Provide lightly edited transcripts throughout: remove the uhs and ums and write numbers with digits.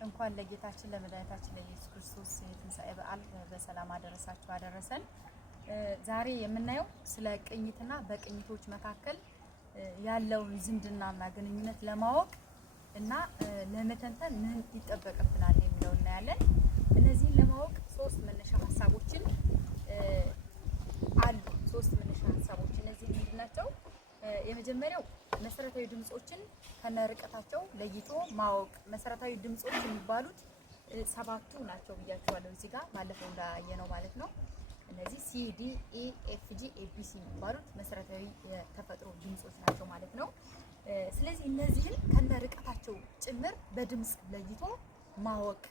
እንኳን ለጌታችን ለመድኃኒታችን ለኢየሱስ ክርስቶስ የትንሣኤ በዓል በሰላም አደረሳችሁ አደረሰን። ዛሬ የምናየው ስለ ቅኝትና በቅኝቶች መካከል ያለውን ዝምድናና ግንኙነት ለማወቅ እና ለመተንተን ምን ይጠበቅብናል የሚለው እናያለን። እነዚህን ለማወቅ ሶስት መነሻ ሀሳቦችን አሉ። ሶስት መነሻ ሀሳቦች እነዚህ ምንድናቸው? የመጀመሪያው መሰረታዊ ድምጾችን ከነርቀታቸው ለይቶ ማወቅ። መሰረታዊ ድምጾች የሚባሉት ሰባቱ ናቸው ብያቸዋለሁ እዚህ ጋር ባለፈው እንዳየነው ማለት ነው። እነዚህ ሲ ዲ ኢ ኤፍ ጂ ኤ ቢ ሲ የሚባሉት መሰረታዊ የተፈጥሮ ድምጾች ናቸው ማለት ነው። ስለዚህ እነዚህን ከነርቀታቸው ጭምር በድምጽ ለይቶ ማወቅ፣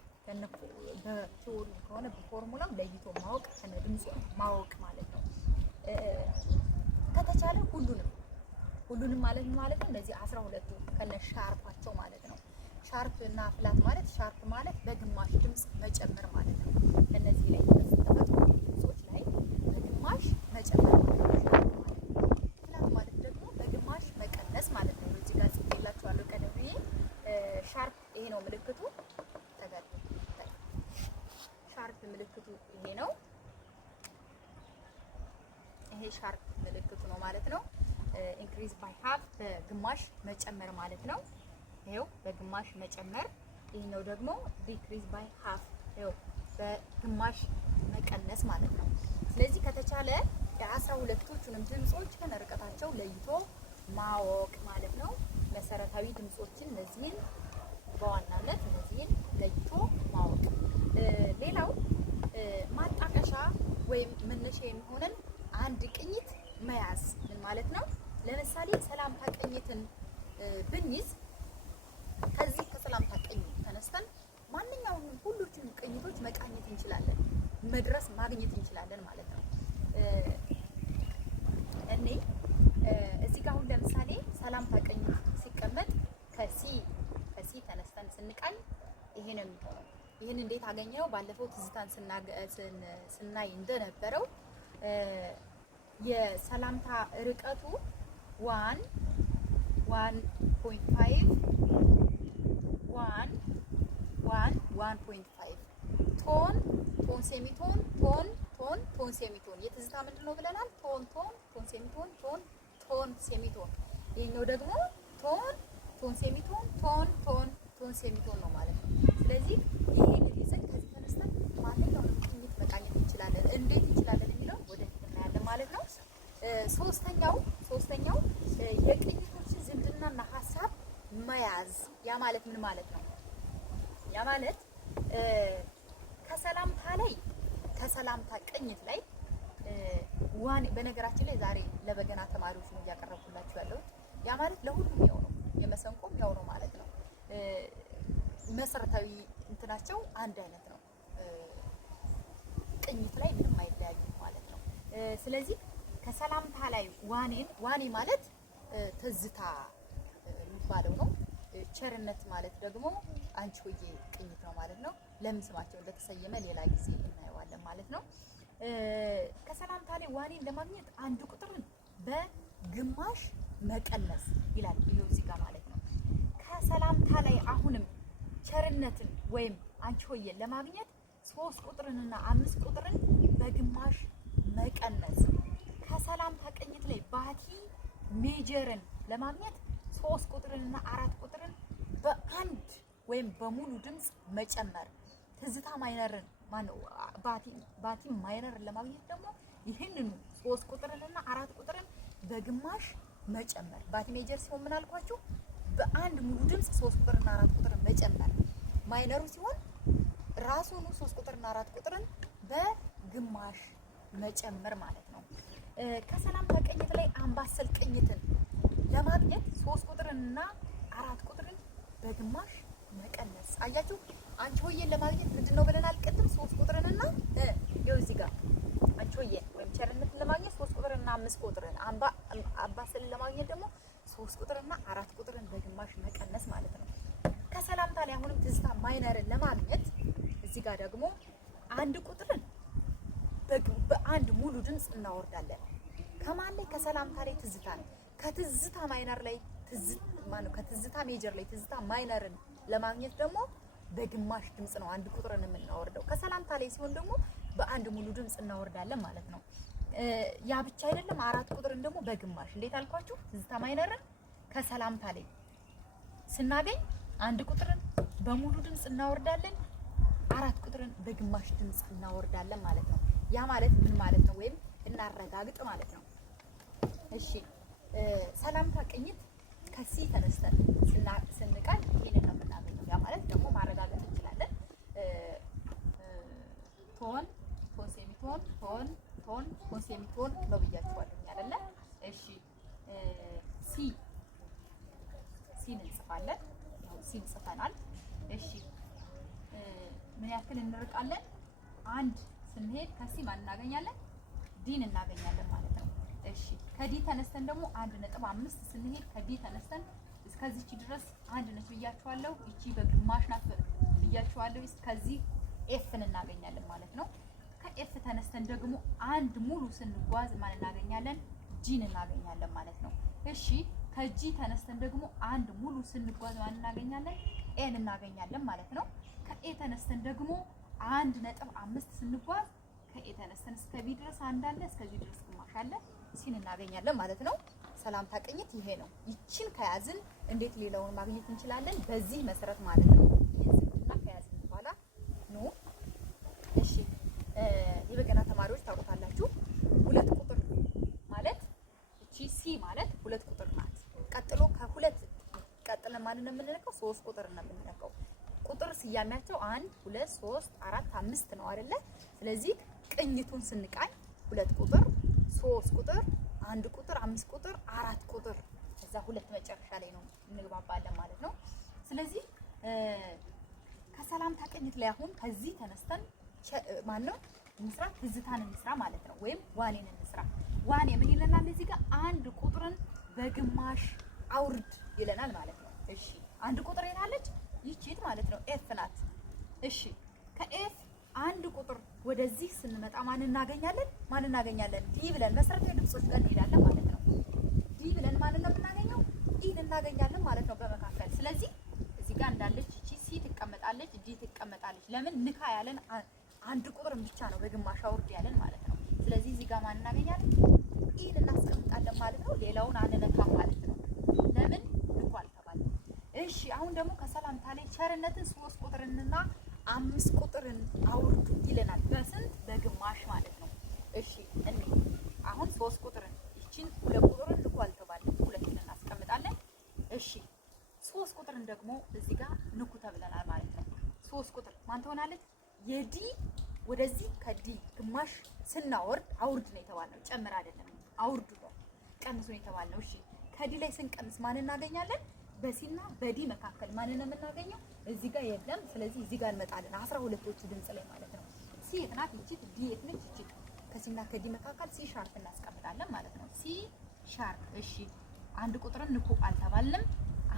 በቲዎሪ ከሆነ በፎርሙላም ለይቶ ማወቅ፣ ከነ ድምጹ ማወቅ ማለት ነው። ከተቻለ ሁሉንም ማለት ነው። እነዚህ 12ቱ ከነ ሻርፓቸው ማለት ነው። ሻርፕ እና ፍላት ማለት ሻርፕ ማለት በግማሽ ድምጽ መጨመር ማለት ነው። እነዚህ ላይ ተፈጥሮ ድምጾች ላይ በግማሽ መጨመር ማለት ነው። ፍላት ማለት ደግሞ በግማሽ መቀነስ ማለት ነው። እዚህ ጋር ጽፌላችኋለሁ ቀደም ብዬ። ሻርፕ ይሄ ነው ምልክቱ። ሻርፕ ምልክቱ ይሄ ነው። ይሄ ሻርፕ ምልክቱ ነው ማለት ነው። ኢንክሪዝ ባይ ሃፍ በግማሽ መጨመር ማለት ነው። ይሄው በግማሽ መጨመር። ይሄኛው ደግሞ ዲክሪዝ ባይ ሃፍ ይሄው በግማሽ መቀነስ ማለት ነው። ስለዚህ ከተቻለ የ12ቶቹንም ድምጾች ከነርቀታቸው ለይቶ ማወቅ ማለት ነው። መሰረታዊ ድምጾችን እነዚህን በዋናነት እነዚህን ለይቶ ማወቅ። ሌላው ማጣቀሻ ወይም መነሻ የሚሆነን አንድ ቅኝት መያዝ ምን ማለት ነው? ለምሳሌ ሰላምታ ቅኝትን ብንይዝ ከዚህ ከሰላምታ ቅኝት ተነስተን ማንኛውንም ሁሉንም ቅኝቶች መቃኘት እንችላለን፣ መድረስ ማግኘት እንችላለን ማለት ነው። እኔ እዚህ ጋር አሁን ለምሳሌ ሰላምታ ቅኝት ሲቀመጥ ከሲ ተነስተን ስንቃኝ ይሄ ነው የሚሆነው። ይሄን እንዴት አገኘው? ባለፈው ትዝታን ስናይ እንደነበረው የሰላምታ ርቀቱ 1.5 ቶን ሴሚቶን ቶን ሴሚቶን። የትዝታ ምንድነው ብለናል? ቶን ሴሚቶን ቶን ሴሚቶን። ይሄኛው ደግሞ ቶን ሴሚቶን ቶን ሴሚቶን ነው ማለት ነው። ስለዚህ ይሄን ይዘን ከዚህ ተነስተን ማንኛውንም ቅኝት መቃኘት እንችላለን። እንዴት እንችላለን የሚለው ወደፊት እናያለን ማለት ነው። ሶስተኛው የቅኝቶችን ዝምድናና ሀሳብ መያዝ። ያ ማለት ምን ማለት ነው? ያ ማለት ከሰላምታ ቅኝት ላይ በነገራችን ላይ ዛሬ ለበገና ተማሪዎች ነው እያቀረብኩላችሁ ያለሁት። ያ ማለት ለሁሉም ያው ነው፣ የመሰንቆም ያው ነው ማለት ነው። መሰረታዊ እንትናቸው አንድ አይነት ነው። ቅኝት ላይ ምንም አይለያዩም ማለት ነው። ስለዚህ ከሰላምታ ላይ ዋኔ ማለት ትዝታ የሚባለው ነው። ቸርነት ማለት ደግሞ አንቺ ሆዬ ቅኝት ነው ማለት ነው። ለምን ስማቸው እንደተሰየመ ሌላ ጊዜ እናየዋለን ማለት ነው። ከሰላምታ ላይ ዋኔን ለማግኘት አንድ ቁጥርን በግማሽ መቀነስ ይላል ይሄው እዚህ ጋር ማለት ነው። ከሰላምታ ላይ አሁንም ቸርነትን ወይም አንቺ ሆዬን ለማግኘት 3 ቁጥርንና 5 ቁጥርን በግማሽ መቀነስ። ከሰላምታ ቅኝት ላይ ባቲ ሜጀርን ለማግኘት 3 ቁጥርንና 4 ቁጥርን በአንድ ወይም በሙሉ ድምጽ መጨመር። ትዝታ ማይነርን ባቲ ማይነርን ለማግኘት ደግሞ ይህንኑ 3 ቁጥርንና 4 ቁጥርን በግማሽ መጨመር። ባቲ ሜጀር ሲሆን ምን አልኳችሁ? በአንድ ሙሉ ድምጽ 3 ቁጥርና 4 ቁጥርን መጨመር። ማይነሩ ሲሆን ራሱኑ 3 ቁጥርና 4 ቁጥርን በግማሽ መጨመር ማለት ነው። ከሰላምታ ቅኝት ላይ አምባሰል ቅኝትን ለማግኘት 3 ቁጥርንና 4 ቁጥርን በግማሽ መቀነስ። አያችሁ? አንቺ ሆዬን ለማግኘት ምንድነው ብለናል ቅድም? 3 ቁጥርንና ይኸው እዚህ ጋር አንቺ ሆዬን ወይም ቸርነትን ለማግኘት 3 ቁጥርና 5 ቁጥርን፣ አምባሰልን ለማግኘት ደግሞ 3 ቁጥርና 4 ቁጥርን በግማሽ መቀነስ ማለት ነው። ከሰላምታ ላይ አሁንም ትዝታ ማይነርን ለማግኘት እዚህ ጋር ደግሞ አንድ ቁጥርን በአንድ ሙሉ ድምጽ እናወርዳለን። ከማን ላይ? ከሰላምታ ላይ ትዝታን። ከትዝታ ማይነር ላይ ከትዝታ ሜጀር ላይ ትዝታ ማይነርን ለማግኘት ደግሞ በግማሽ ድምጽ ነው አንድ ቁጥርን የምናወርደው። ከሰላምታ ላይ ሲሆን ደግሞ በአንድ ሙሉ ድምጽ እናወርዳለን ማለት ነው። ያ ብቻ አይደለም፣ አራት ቁጥርን ደግሞ በግማሽ እንዴት አልኳችሁ? ትዝታ ማይነርን ከሰላምታ ላይ ስናገኝ አንድ ቁጥርን በሙሉ ድምጽ እናወርዳለን፣ አራት ቁጥርን በግማሽ ድምጽ እናወርዳለን ማለት ነው። ያ ማለት ምን ማለት ነው? ወይም እናረጋግጥ ማለት ነው። እሺ ሰላምታ ቅኝት ከሲ ተነስተን ስንቃል ይሄንን ነው የምናገኘው። ያ ማለት ደግሞ ማረጋገጥ እንችላለን። ቶን ቶን ሴሚቶን ቶን ቶን ቶን ሴሚቶን ነው ብያችኋለሁ አይደለ? እሺ ሲ ሲን እንጽፋለን። ሲን ጽፈናል። እሺ ምን ያክል እንርቃለን? አንድ ስንሄድ ከሲ ማን እናገኛለን? ዲን እናገኛለን ማለት ነው። እሺ ከዲ ተነስተን ደግሞ 1.5 ስንሄድ ከዲ ተነስተን እስከዚች ድረስ አንድ ነች ብያችኋለሁ። እቺ በግማሽ ናት ብያችኋለሁ። እስከዚህ ኤፍን እናገኛለን ማለት ነው። ከኤፍ ተነስተን ደግሞ አንድ ሙሉ ስንጓዝ ማን እናገኛለን? ጂን እናገኛለን ማለት ነው። እሺ ከጂ ተነስተን ደግሞ አንድ ሙሉ ስንጓዝ ማን እናገኛለን? ኤን እናገኛለን ማለት ነው። ከኤ ተነስተን ደግሞ 1.5 ስንጓዝ ከኤ ተነስተን እስከ ቢ ድረስ አንድ አለ፣ እስከዚህ ድረስ ግማሽ አለ፣ ሲን እናገኛለን ማለት ነው። ሰላምታ ቅኝት ይሄ ነው። ይችን ከያዝን እንዴት ሌላውን ማግኘት እንችላለን? በዚህ መሰረት ማለት ነው። ይሄንና ከያዝን በኋላ ነው። እሺ የበገና ተማሪዎች ታውቁታላችሁ። ሁለት ቁጥር ማለት እቺ ሲ ማለት ሁለት ቁጥር ናት። ቀጥሎ ከሁለት ቀጥለን ማለት ነው የምንነካው 3 ቁጥር ነው የምንነካው። ቁጥር ስያሜያቸው 1 2 3 4 5 ነው አይደለ? ስለዚህ ቅኝቱን ስንቃኝ 2 ቁጥር 3 ቁጥር 1 ቁጥር 5 ቁጥር 4 ቁጥር እዛ ሁለት መጨረሻ ላይ ነው እንግባባለን ማለት ነው። ስለዚህ ከሰላምታ ቅኝት ላይ አሁን ከዚህ ተነስተን ማን ነው እንስራ? ትዝታን እንስራ ማለት ነው። ወይም ዋኔን እንስራ። ዋኔ ምን ይለናል? እዚህ ጋር አንድ ቁጥርን በግማሽ አውርድ ይለናል ማለት ነው። እሺ አንድ ቁጥር የታለች? ይቺት ማለት ነው ኤፍ ናት። እሺ ከኤፍ አንድ ቁጥር ወደዚህ ስንመጣ ማን እናገኛለን? ማን እናገኛለን? ዲ ብለን መሰረታዊ ድምጾች ጋር እንሄዳለን ማለት ነው። ዲ ብለን ማን ነው የምናገኘው? ዲን እናገኛለን ማለት ነው በመካከል። ስለዚህ እዚህ ጋር እንዳለች እቺ ሲ ትቀመጣለች፣ ዲ ትቀመጣለች። ለምን ንካ ያለን አንድ ቁጥርን ብቻ ነው በግማሽ አውርድ ያለን ማለት ነው። ስለዚህ እዚህ ጋር ማን እናገኛለን? ኢን እናስቀምጣለን ማለት ነው። ሌላውን አንነካም ማለት ነው። ለምን ንኩ አልተባለም። እሺ አሁን ደግሞ ከሰላምታ ላይ ቸርነትን 3 ቁጥርንና 5 ቁጥርን አውርዱ ይለናል። በስንት? በግማሽ ማለት ነው። እሺ እኔ አሁን 3 ቁጥርን ይቺን 2 ቁጥርን ንኩ አልተባለም፣ 2ን እናስቀምጣለን። እሺ 3 ቁጥርን ደግሞ እዚህ ጋር ንኩ ተብለናል ማለት ነው። 3 ቁጥር ማን ትሆናለች? የዲ ወደዚህ ከዲ ግማሽ ስናወርድ አውርድ ነው የተባልነው፣ ጨምር አይደለም። አውርዱ ነው ቀንሱ ነው የተባልነው። እሺ ከዲ ላይ ስንቀንስ ማን እናገኛለን? በሲና በዲ መካከል ማን ነው የምናገኘው? እዚህ ጋር የለም። ስለዚህ እዚህ ጋር እንመጣለን 12ዎቹ ድምጽ ላይ ማለት ነው። ሲ የት ናት? ይቺ ዲ የት ነች? ይቺ ከሲና ከዲ መካከል ሲ ሻርፕ እናስቀምጣለን ማለት ነው። ሲ ሻርፕ። እሺ አንድ ቁጥርን ንኩ አልተባለም።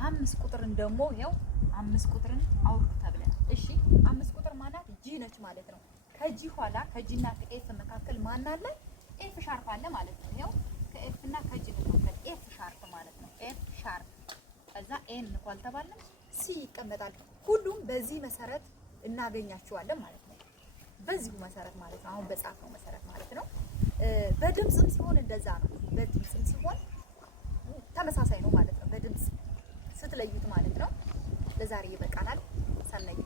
5 ቁጥርን ደግሞ ያው 5 ቁጥርን አውርዱ ተብለን። እሺ 5 ቁጥር ማናት? ጂ ነች ማለት ነው። ከጂ ኋላ ከጂና ከኤፍ መካከል ማን አለ? ኤፍ ሻርፕ አለ ማለት ነው። ያው ከኤፍ እና ከጂ መካከል ኤፍ ሻርፕ ማለት ነው። ኤፍ ሻርፕ ከዛ ኤን ንኩ አልተባለም። ሲ ይቀመጣል። ሁሉም በዚህ መሰረት እናገኛቸዋለን ማለት ነው። በዚሁ መሰረት ማለት ነው። አሁን በጻፈው መሰረት ማለት ነው። በድምጽም ሲሆን እንደዛ ነው። በድምጽም ሲሆን ተመሳሳይ ነው ማለት ነው። በድምጽ ስትለዩት ማለት ነው። ለዛሬ ይበቃናል። ሰናይ